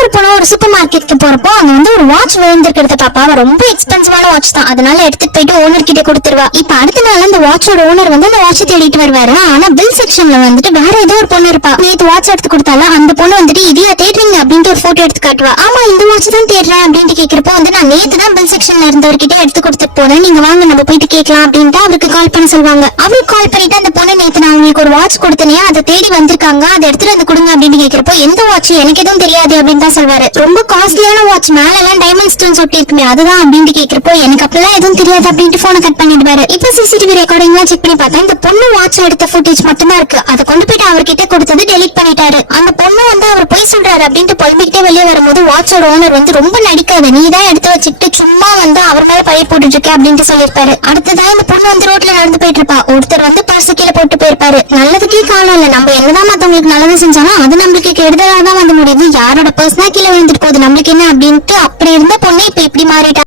இன்னொரு பொண்ணு ஒரு சூப்பர் மார்க்கெட்க்கு போறப்போ அங்க வந்து ஒரு வாட்ச் விழுந்திருக்கிறத பாப்பா. அவ ரொம்ப எக்ஸ்பென்சிவான வாட்ச் தான், அதனால எடுத்துட்டு போயிட்டு ஓனர் கிட்ட கொடுத்துருவா. இப்ப அடுத்த நாள் அந்த வாட்சோட ஓனர் வந்து அந்த வாட்ச் தேடிட்டு வருவாரு. ஆனா பில் செக்ஷன்ல வந்துட்டு வேற ஏதோ ஒரு பொண்ணு இருப்பா. நேத்து வாட்ச் எடுத்து கொடுத்தால அந்த பொண்ணு வந்துட்டு இதையா தேடுறீங்க அப்படின்ட்டு ஒரு போட்டோ எடுத்து காட்டுவா. ஆமா இந்த வாட்ச் தான் தேடுறேன் அப்படின்ட்டு கேக்குறப்போ வந்து நான் நேத்து தான் பில் செக்ஷன்ல இருந்தவர்கிட்ட எடுத்து கொடுத்துட்டு போனேன், நீங்க வாங்க நம்ம போயிட்டு கேட்கலாம் அப்படின்ட்டு அவருக்கு கால் பண்ண சொல்லுவாங்க. அவருக்கு கால் பண்ணிட்டு அந்த பொண்ணு நேத்து நான் உங்களுக்கு ஒரு வாட்ச் கொடுத்தனே அதை தேடி வந்திருக்காங்க, அதை எடுத்துட்டு வந்து கொடுங்க அப்படின்னு கேக்குறப்போ எந்த வாட்ச் எனக்கு எதுவும் தெரியாது அப்படின்னு தான் சொல்வாரு. ரொம்ப காஸ்ட்லியான வாட்ச், மேல எல்லாம் டைமண்ட் ஸ்டோன்ஸ் ஒட்டி இருக்குமே அதுதான் அப்படின்னு கேக்குறப்போ எனக்கு அப்பெல்லாம் எதுவும் தெரியாது அப்படின்ட்டு போனை கட் பண்ணிடுவாரு. இப்ப சிசிடிவி ரெக்கார்டிங் எல்லாம் செக் பண்ணி பார்த்தா இந்த பொண்ணு வாட்ச் எடுத்த ஃபுட்டேஜ் மட்டும் தான் இருக்கு. அதை கொண்டு போயிட்டு அவர்கிட்ட கொடுத்தது டெலிட் பண்ணிட்டாரு. அந்த பொண்ணு வந்து அவர் போய் சொல்றாரு அப்படின்ட்டு புலம்பிக்கிட்டே வெளியே வரும்போது வாட்சோட ஓனர் வந்து ரொம்ப நடிக்காத, நீ தான் எடுத்து வச்சுக்கிட்டு சும்மா வந்து அவர் மேல பழைய போட்டுட்டு இருக்க அப்படின்ட்டு சொல்லிருப்பாரு. அடுத்ததான் இந்த பொண்ணு வந்து ரோட்ல நடந்து போயிட்டு இருப்பா. ஒருத்தர் வந்து பர்ஸ் கீழே போட்டு போயிருப்பாரு. நல்லதுக்கே காலம் இல்ல, நம்ம என்னதான் மத்தவங்களுக்கு நல்லது செஞ்சாலும் அது நம்மளுக்கு கெடுதலா தான் வந்து முடியுது. யாரோட பர்ஸ் தான் கீழே விழுந்துட்டு போகுது, நம்மளுக்கு என்ன அப்படின்ட்டு அப்படி இருந்த பொண்ணு இப்ப இப்படி மாறிட்டா.